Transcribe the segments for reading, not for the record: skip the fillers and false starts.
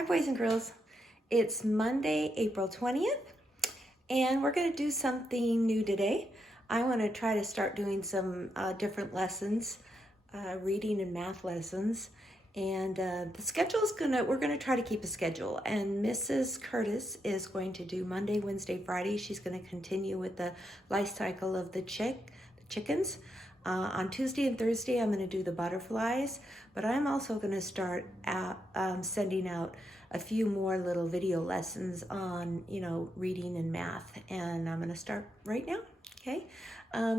Hi, boys and girls. It's Monday, April 20th, and we're going to do something new today. I want to try to start doing some different lessons, reading and math lessons. And the schedule's we're going to try to keep a schedule. And Mrs. Curtis is going to do Monday, Wednesday, Friday. She's going to continue with the life cycle of the chickens. On Tuesday and Thursday, I'm going to do the butterflies, but I'm also going to start sending out a few more little video lessons on, reading and math. And I'm going to start right now, okay?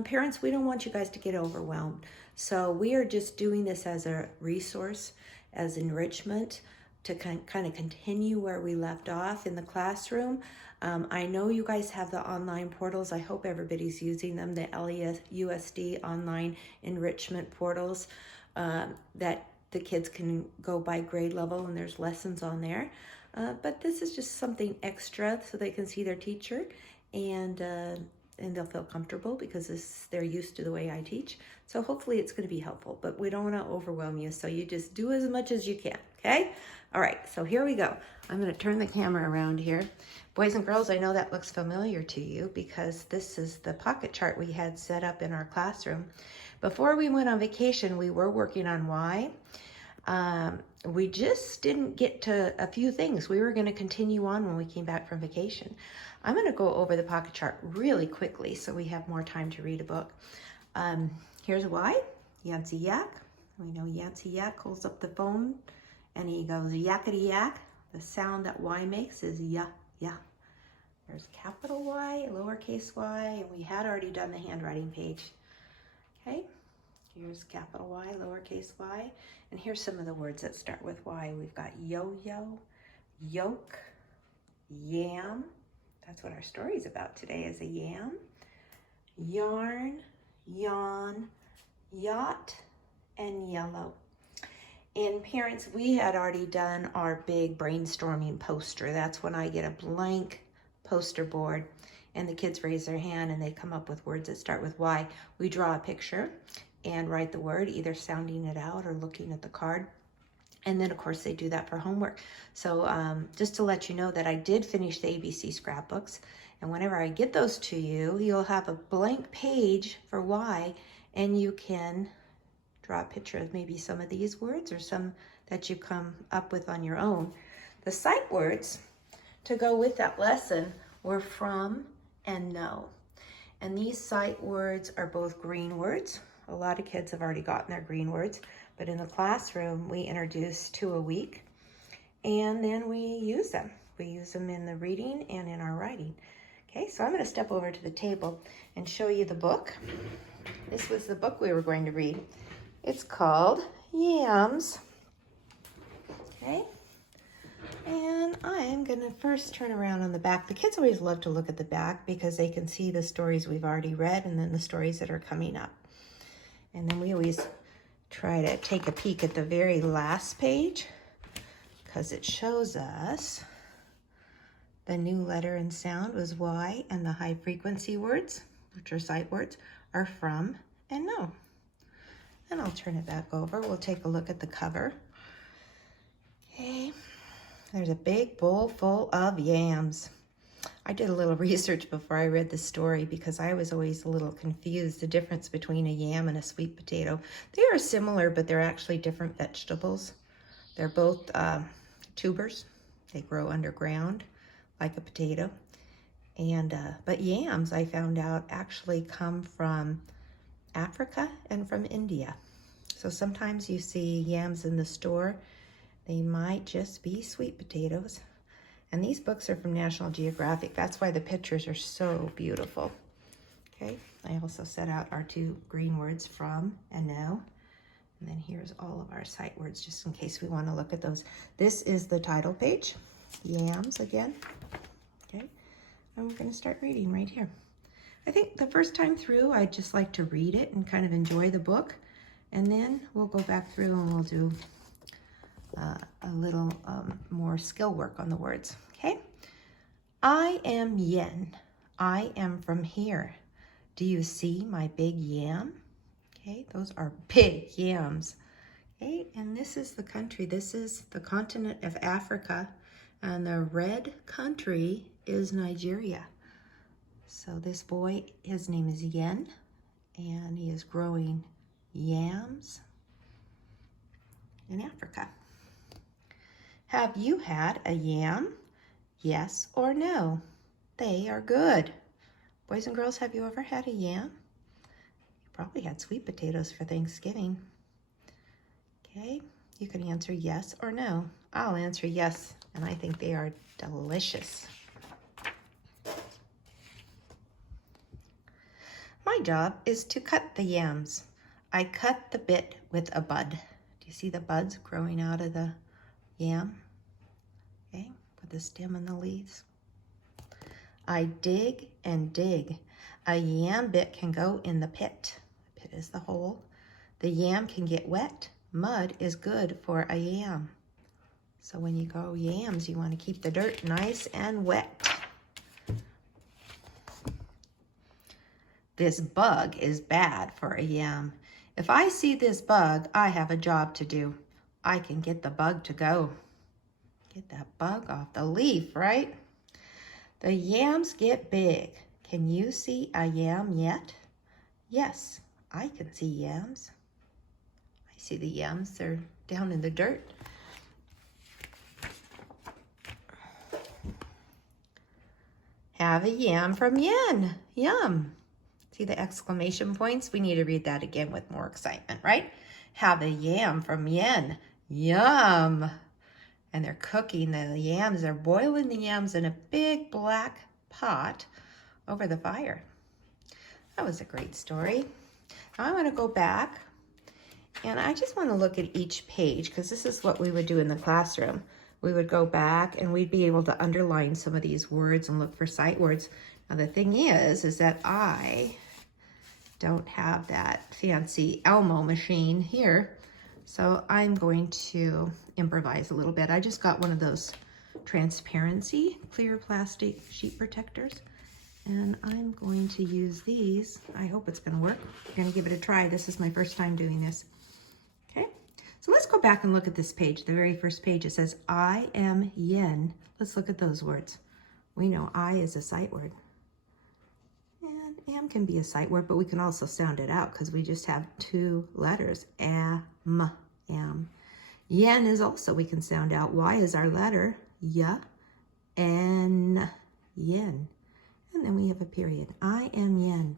Parents, we don't want you guys to get overwhelmed. So we are just doing this as a resource, as enrichment, to kind of continue where we left off in the classroom. I know you guys have the online portals. I hope everybody's using them, the LESUSD online enrichment portals that the kids can go by grade level, and there's lessons on there. But this is just something extra so they can see their teacher, and they'll feel comfortable because they're used to the way I teach. So hopefully it's going to be helpful, but we don't want to overwhelm you. So you just do as much as you can, okay? All right, so here we go. I'm going to turn the camera around here. Boys and girls, I know that looks familiar to you because this is the pocket chart we had set up in our classroom. Before we went on vacation, we were working on why. We just didn't get to a few things. We were going to continue on when we came back from vacation. I'm going to go over the pocket chart really quickly so we have more time to read a book. Here's why. Yancey Yak. We know Yancey Yak holds up the phone and he goes yakety yak. The sound that Y makes is ya, ya. There's capital Y, lowercase y, and we had already done the handwriting page. Okay, here's capital Y, lowercase y, and here's some of the words that start with Y. We've got yo-yo, yoke, yam. That's what our story is about today, is a yam. Yarn, yawn, yacht, and yellow. And parents, we had already done our big brainstorming poster. That's when I get a blank poster board and the kids raise their hand and they come up with words that start with Y. We draw a picture and write the word, either sounding it out or looking at the card. And then of course they do that for homework. So just to let you know that I did finish the ABC scrapbooks, and whenever I get those to you, you'll have a blank page for Y, and you can draw a picture of maybe some of these words or some that you come up with on your own. The sight words to go with that lesson were from and know. And these sight words are both green words. A lot of kids have already gotten their green words, but in the classroom, we introduce 2 a week, and then we use them. We use them in the reading and in our writing. Okay, so I'm going to step over to the table and show you the book. This was the book we were going to read. It's called Yams. Okay, and I'm going to first turn around on the back. The kids always love to look at the back because they can see the stories we've already read and then the stories that are coming up. And then we always try to take a peek at the very last page because it shows us the new letter and sound was Y, and the high frequency words, which are sight words, are from and know. And I'll turn it back over. We'll take a look at the cover. Okay, there's a big bowl full of yams. I did a little research before I read the story because I was always a little confused, the difference between a yam and a sweet potato. They are similar, but they're actually different vegetables. They're both tubers. They grow underground like a potato. And but yams, I found out, actually come from Africa and from India. So sometimes you see yams in the store. They might just be sweet potatoes. And these books are from National Geographic. That's why the pictures are so beautiful. Okay, I also set out our 2 green words, from and know. And then here's all of our sight words, just in case we want to look at those. This is the title page, Yams again. Okay, and we're going to start reading right here. I think the first time through, I'd just like to read it and kind of enjoy the book. And then we'll go back through and we'll do a little more skill work on the words, okay? I am Yen. I am from here. Do you see my big yam? Okay, those are big yams. Okay, and this is the country. This is the continent of Africa, and the red country is Nigeria. So this boy, his name is Yen, and he is growing yams in Africa. Have you had a yam? Yes or no? They are good. Boys and girls, have you ever had a yam? You probably had sweet potatoes for Thanksgiving. Okay, you can answer yes or no. I'll answer yes, and I think they are delicious. My job is to cut the yams. I cut the bit with a bud. Do you see the buds growing out of the yam? Okay, with the stem and the leaves. I dig and dig. A yam bit can go in the pit. The pit is the hole. The yam can get wet. Mud is good for a yam. So when you grow yams, you want to keep the dirt nice and wet. This bug is bad for a yam. If I see this bug, I have a job to do. I can get the bug to go. Get that bug off the leaf, right? The yams get big. Can you see a yam yet? Yes, I can see yams. I see the yams, they're down in the dirt. Have a yam from Yen. Yum. See the exclamation points? We need to read that again with more excitement, right? Have a yam from Yen. Yum. And they're cooking the yams. They're boiling the yams in a big black pot over the fire. That was a great story. Now I want to go back, and I just want to look at each page, because this is what we would do in the classroom. We would go back and we'd be able to underline some of these words and look for sight words. Now the thing is that I don't have that fancy Elmo machine here, so I'm going to improvise a little bit. I just got one of those transparency clear plastic sheet protectors, and I'm going to use these. I hope it's going to work. I'm going to give it a try. This is my first time doing this. Okay, so let's go back and look at this page. The very first page, it says, I am Yen. Let's look at those words. We know I is a sight word. And am can be a sight word, but we can also sound it out because we just have two letters. Am. Yen is also, we can sound out. Y is our letter. Ya. N. Yen. And then we have a period. I am Yen.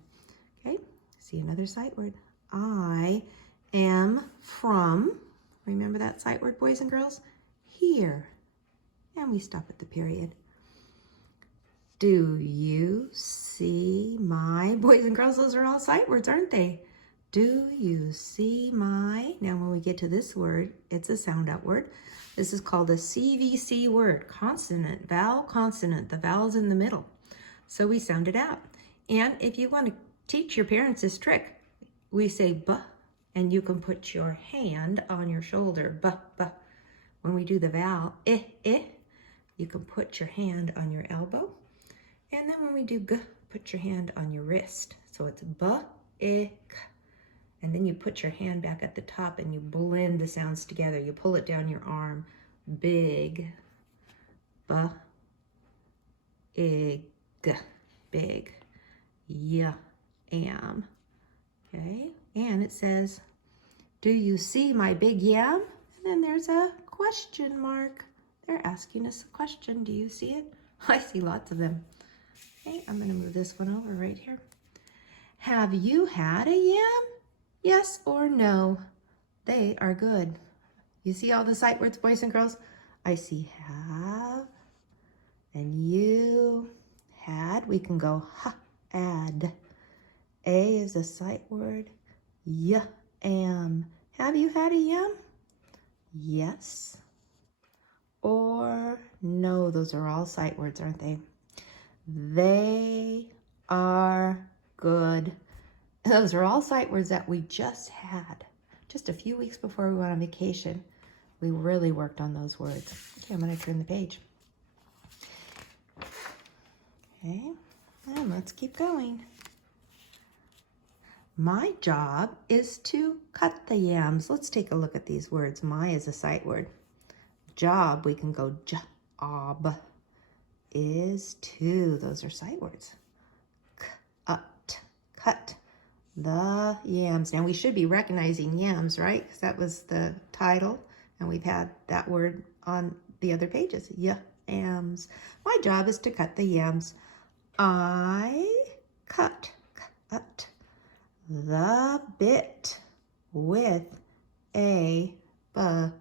Okay, see another sight word. I am from, remember that sight word, boys and girls? Here. And we stop at the period. Do you see my, boys and girls, those are all sight words, aren't they? Do you see my, now when we get to this word, it's a sound out word. This is called a CVC word, consonant, vowel, consonant. The vowel's in the middle. So we sound it out. And if you want to teach your parents this trick, we say buh, and you can put your hand on your shoulder, buh, buh. When we do the vowel, you can put your hand on your elbow. And then when we do g, put your hand on your wrist. So it's buh, k. And then you put your hand back at the top and you blend the sounds together. You pull it down your arm. Big, buh, ig, big, ya, am. Okay, and it says, do you see my big yam? And then there's a question mark. They're asking us a question. Do you see it? I see lots of them. Okay, I'm gonna move this one over right here. Have you had a yam? Yes or no? They are good. You see all the sight words, boys and girls? I see have, and you, had. We can go ha, ad. A is a sight word. Ya, am. Have you had a yam? Yes or no? Those are all sight words, aren't they? They are good. Those are all sight words that we just had. Just a few weeks before we went on vacation, we really worked on those words. Okay, I'm going to turn the page. Okay, and let's keep going. My job is to cut the yams. Let's take a look at these words. My is a sight word. Job, we can go job. Is to, those are sight words. Cut the yams. Now we should be recognizing yams, right? Because that was the title, and we've had that word on the other pages. Yams. My job is to cut the yams. I cut the bit with a bud.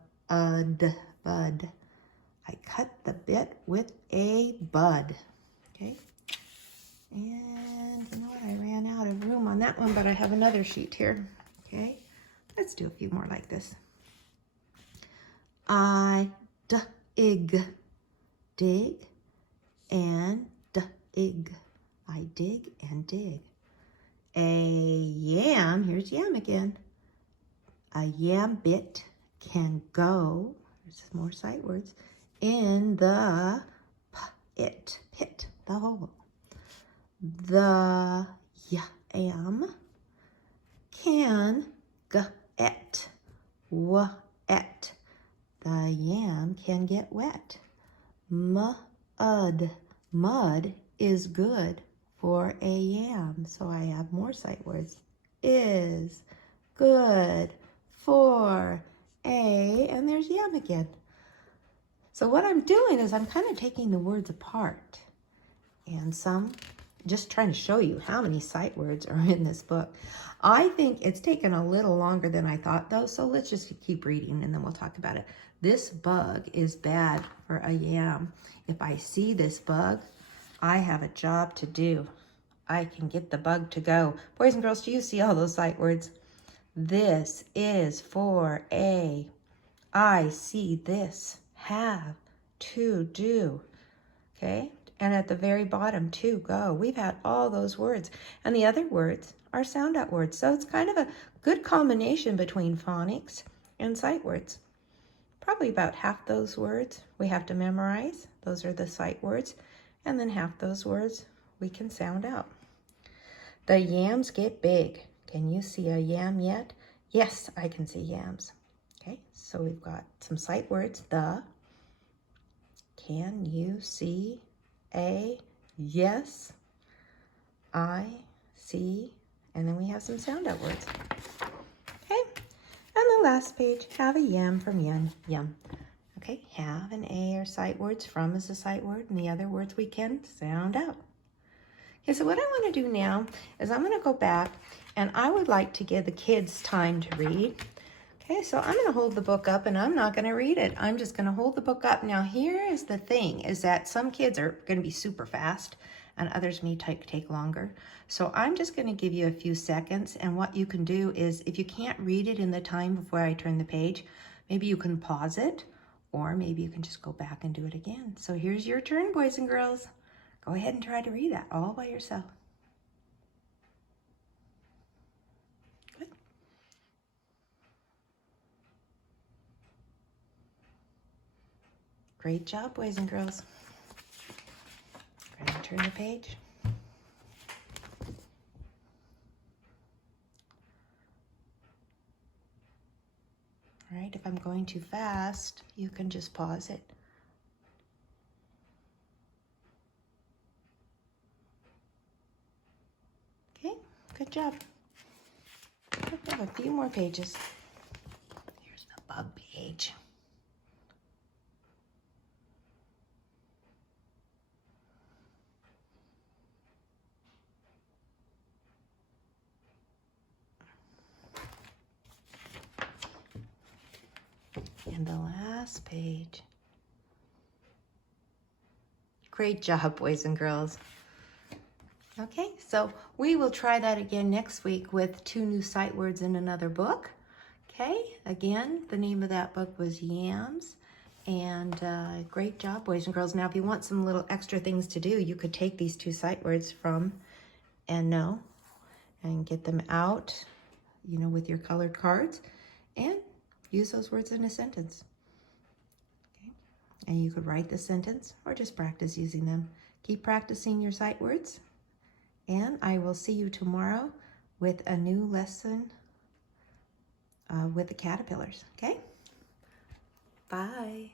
I cut the bit with a bud. Okay. And you know what? I ran out of room on that one, but I have another sheet here. Okay. Let's do a few more like this. I dig and dig. I dig and dig. A yam, here's yam again. A yam bit can go, there's more sight words, in the pit, the hole. The yam can get wet. The yam can get wet. Mud is good for a yam. So I have more sight words. Is good for a, and there's yam again. So what I'm doing is I'm kind of taking the words apart, and just trying to show you how many sight words are in this book. I think it's taken a little longer than I thought though, so let's just keep reading and then we'll talk about it. This bug is bad for a yam. If I see this bug, I have a job to do. I can get the bug to go. Boys and girls, do you see all those sight words? This is for a. I see this. Have. To do. Okay? And at the very bottom, to go. We've had all those words. And the other words are sound out words. So it's kind of a good combination between phonics and sight words. Probably about half those words we have to memorize. Those are the sight words. And then half those words we can sound out. The yams get big. Can you see a yam yet? Yes, I can see yams. Okay, so we've got some sight words. The. Can you see a? Yes, I see. And then we have some sound out words. Okay, and the last page, have a yam from yum. Okay, have and a are sight words. From is a sight word, and the other words we can sound out. Okay, so what I want to do now is I'm going to go back, and I would like to give the kids time to read. Okay, so I'm going to hold the book up, and I'm not going to read it. I'm just going to hold the book up. Now, here is the thing, is that some kids are going to be super fast, and others may take longer. So I'm just going to give you a few seconds, and what you can do is, if you can't read it in the time before I turn the page, maybe you can pause it, or maybe you can just go back and do it again. So here's your turn, boys and girls. Go ahead and try to read that all by yourself. Good. Great job, boys and girls. Ready to turn the page? All right, if I'm going too fast, you can just pause it. Okay, good job. We have a few more pages. Here's the bug page. And the last page. Great job, boys and girls. Okay, so we will try that again next week with 2 new sight words in another book. Okay, again, the name of that book was Yams. And great job, boys and girls. Now, if you want some little extra things to do, you could take these 2 sight words from and know and get them out, you know, with your colored cards and use those words in a sentence. Okay, and you could write the sentence or just practice using them. Keep practicing your sight words. And I will see you tomorrow with a new lesson with the caterpillars. Okay? Bye.